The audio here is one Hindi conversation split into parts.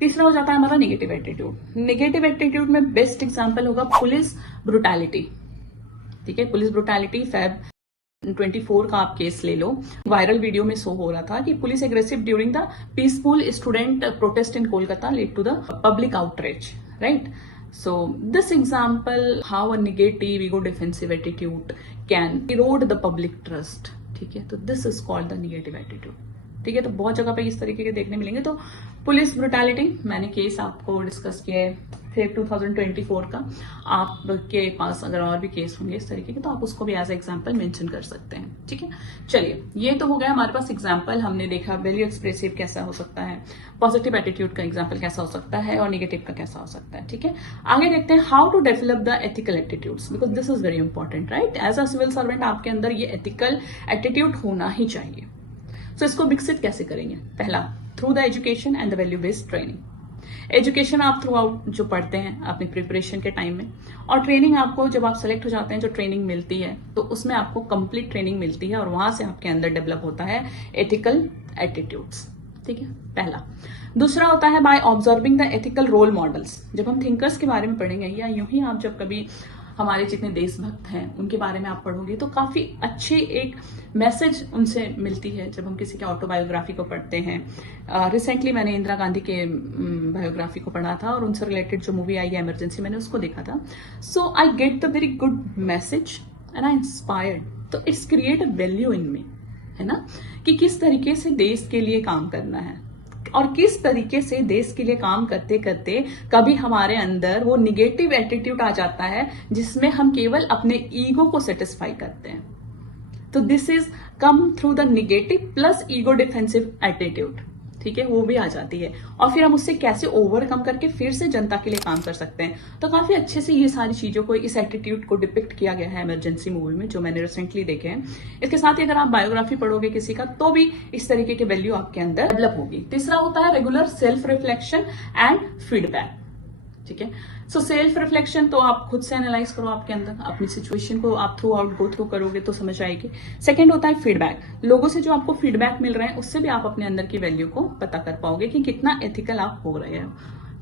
तीसरा हो जाता है हमारा नेगेटिव एटीट्यूड। नेगेटिव एटीट्यूड में बेस्ट एग्जांपल होगा पुलिस ब्रुटैलिटी। ठीक है, पुलिस ब्रुटैलिटी Feb 24 का आप केस ले लो। वायरल वीडियो में शो हो रहा था कि police aggressive during the peaceful student protest in Kolkata led to the public outreach, right? So this example how a negative ego defensive attitude can erode the public trust. ठीक है, तो this is called the negative attitude. ठीक है, तो बहुत जगह पे इस तरीके के देखने मिलेंगे। तो पुलिस ब्रुटैलिटी मैंने केस आपको डिस्कस किया है फेब 2024 का। आपके पास अगर और भी केस होंगे इस तरीके के तो आप उसको भी एज एग्जांपल मेंशन कर सकते हैं। ठीक है, चलिए ये तो हो गया हमारे पास एग्जांपल। हमने देखा वैल्यू एक्सप्रेसिव कैसा हो सकता है, पॉजिटिव एटीट्यूड का एग्जांपल कैसा हो सकता है और निगेटिव का कैसा हो सकता है। ठीक है, आगे देखते हैं how to develop the ethical attitudes, because this is very important, right? As a civil servant आपके अंदर ये एथिकल एटीट्यूड होना ही चाहिए। तो इसको विकसित कैसे करेंगे? पहला, through the education and the value based training. Education आप थ्रू आउट जो पढ़ते हैं अपनी प्रिपरेशन के टाइम में, और ट्रेनिंग आपको जब आप सेलेक्ट हो जाते हैं जो ट्रेनिंग मिलती है तो उसमें आपको कंप्लीट ट्रेनिंग मिलती है और वहां से आपके अंदर डेवलप होता है एथिकल एटीट्यूड्स। ठीक है, पहला। दूसरा होता है by observing the ethical role models. जब हम थिंकर्स के बारे में पढ़ेंगे या यूं ही आप जब कभी हमारे जितने देशभक्त हैं उनके बारे में आप पढ़ोगे तो काफी अच्छी एक मैसेज उनसे मिलती है जब हम किसी के ऑटोबायोग्राफी को पढ़ते हैं। रिसेंटली मैंने इंदिरा गांधी के बायोग्राफी को पढ़ा था और उनसे रिलेटेड जो मूवी आई है इमरजेंसी, मैंने उसको देखा था। So I get the very good message and I inspired. तो it's create a value in me, है ना, कि किस तरीके से देश के लिए काम करना है और किस तरीके से देश के लिए काम करते करते कभी हमारे अंदर वो निगेटिव एटीट्यूड आ जाता है जिसमें हम केवल अपने ईगो को सेटिस्फाई करते हैं। तो this is come through the negative plus ego defensive attitude. ठीक है, वो भी आ जाती है और फिर हम उससे कैसे ओवरकम करके फिर से जनता के लिए काम कर सकते हैं। तो काफी अच्छे से ये सारी चीजों को, इस एटीट्यूड को डिपिक्ट किया गया है इमरजेंसी मूवी में जो मैंने रिसेंटली देखे हैं। इसके साथ ही अगर आप बायोग्राफी पढ़ोगे किसी का तो भी इस तरीके की वैल्यू आपके अंदर डेवलप होगी। तीसरा होता है regular self reflection and feedback. ठीक है, सो सेल्फ रिफ्लेक्शन तो आप खुद से एनालाइज करो, आपके अंदर अपनी सिचुएशन को आप थ्रू आउट गो थ्रू करोगे तो समझ आएगी। सेकंड होता है फीडबैक। लोगों से जो आपको फीडबैक मिल रहे हैं उससे भी आप अपने अंदर की वैल्यू को पता कर पाओगे कि कितना एथिकल आप हो रहे हो।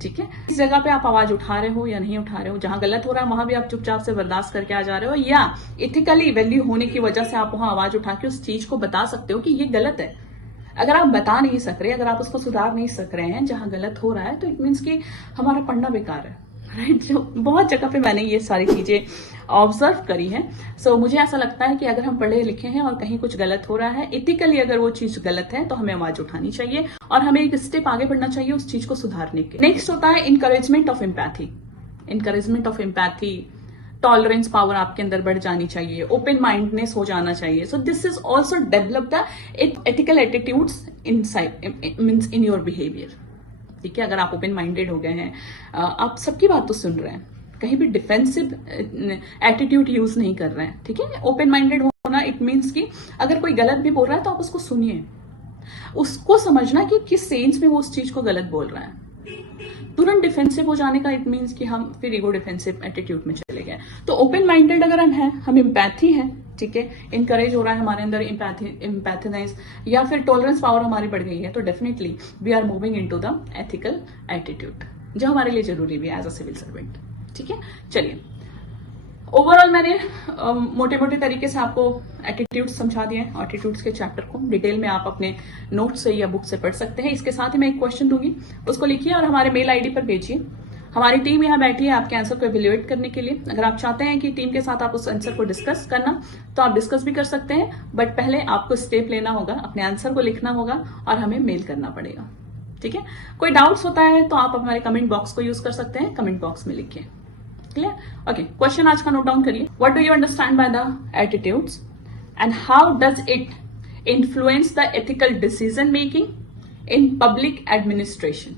ठीक है, इस जगह पे आप आवाज उठा रहे हो या नहीं उठा रहे हो, जहां गलत हो रहा है वहां भी आप चुपचाप से बर्दाश्त करके आ जा रहे हो, या इथिकली वैल्यू होने की वजह से आप वहां आवाज उठा के उस चीज को बता सकते हो कि ये गलत है। अगर आप बता नहीं सक रहे, अगर आप उसको सुधार नहीं सक रहे हैं जहां गलत हो रहा है, तो इट मीन्स कि हमारा पढ़ना बेकार है, राइट? जो बहुत जगह पे मैंने ये सारी चीजें ऑब्जर्व करी हैं। सो मुझे ऐसा लगता है कि अगर हम पढ़े लिखे हैं और कहीं कुछ गलत हो रहा है, इथिकली अगर वो चीज गलत है तो हमें आवाज उठानी चाहिए और हमें एक स्टेप आगे बढ़ना चाहिए उस चीज को सुधारने के। नेक्स्ट होता है encouragement of empathy. Encouragement of empathy, tolerance power आपके अंदर बढ़ जानी चाहिए, ओपन माइंडनेस हो जाना चाहिए। So this is also develop the ethical attitudes inside means in your behaviour. ठीक है, अगर आप ओपन माइंडेड हो गए हैं, आप सबकी बात तो सुन रहे हैं, कहीं भी डिफेंसिव एटीट्यूड यूज नहीं कर रहे हैं। ठीक है, ओपन माइंडेड होना इट मीन्स कि अगर कोई गलत भी बोल रहा है तो आप उसको सुनिए, उसको समझना कि किस सेंस में वो उस चीज को गलत बोल रहा है। तुरंत डिफेंसिव हो जाने का इट मीन्स कि हम फिर ईगो डिफेंसिव एटीट्यूड में चले गए। तो ओपन माइंडेड अगर हम हैं, हम एम्पैथी हैं, ठीक है, इनकरेज हो रहा है हमारे अंदर एम्पैथनाइज, या फिर टॉलरेंस पावर हमारी बढ़ गई है, तो definitely we are moving into the ethical attitude, जो हमारे लिए जरूरी भी है एज अ सिविल सर्वेंट। ठीक है, चलिए ओवरऑल मैंने मोटे मोटे तरीके से आपको एटीट्यूड्स समझा दिए हैं। एटीट्यूड्स के चैप्टर को डिटेल में आप अपने नोट से या बुक से पढ़ सकते हैं। इसके साथ ही मैं एक क्वेश्चन दूंगी, उसको लिखिए और हमारे मेल आईडी पर भेजिए। हमारी टीम यहाँ बैठी है आपके आंसर को इवेल्युएट करने के लिए। अगर आप चाहते हैं कि टीम के साथ आप उस आंसर को डिस्कस करना तो आप डिस्कस भी कर सकते हैं, बट पहले आपको स्टेप लेना होगा, अपने आंसर को लिखना होगा और हमें मेल करना पड़ेगा। ठीक है, कोई डाउट्स होता है तो आप हमारे कमेंट बॉक्स को यूज कर सकते हैं, कमेंट बॉक्स में लिखिए। क्लियर? ओके, क्वेश्चन आज का नोट डाउन करिए। What do you understand by the attitudes and how does it influence the ethical decision making in public administration?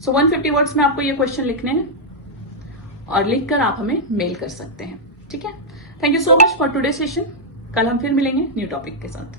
So 150 words में आपको ये क्वेश्चन लिखने हैं और लिखकर आप हमें मेल कर सकते हैं। ठीक है, thank you so much for today session. कल हम फिर मिलेंगे न्यू टॉपिक के साथ।